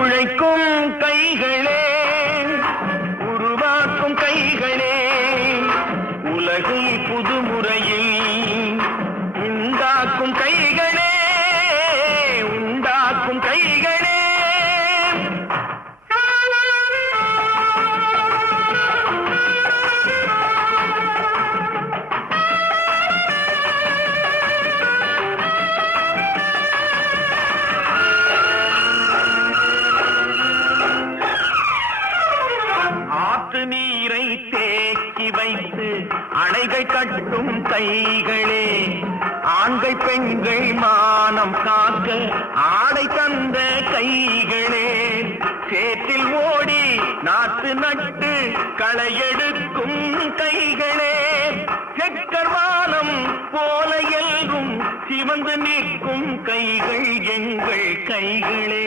உழைக்கும் கைகளே, உருவாக்கும் கைகளே, உலகை புதுமுறையில் உண்டாக்கும் கைகளே, உண்டாக்கும் கைகளே. ஆற்று நீரை தேக்கி வைத்து அணைகள் கட்டும் கைகளே, ஆண்கள் பெண்கள் மானம் காக்க ஆடை தந்த கைகளே, சேற்றில் ஓடி நாற்று நட்டு களையெடுக்கும் கைகளே, செக்கர்வானம் போல எல்லும் சிவந்து நிற்கும் கைகள் எங்கள் கைகளே.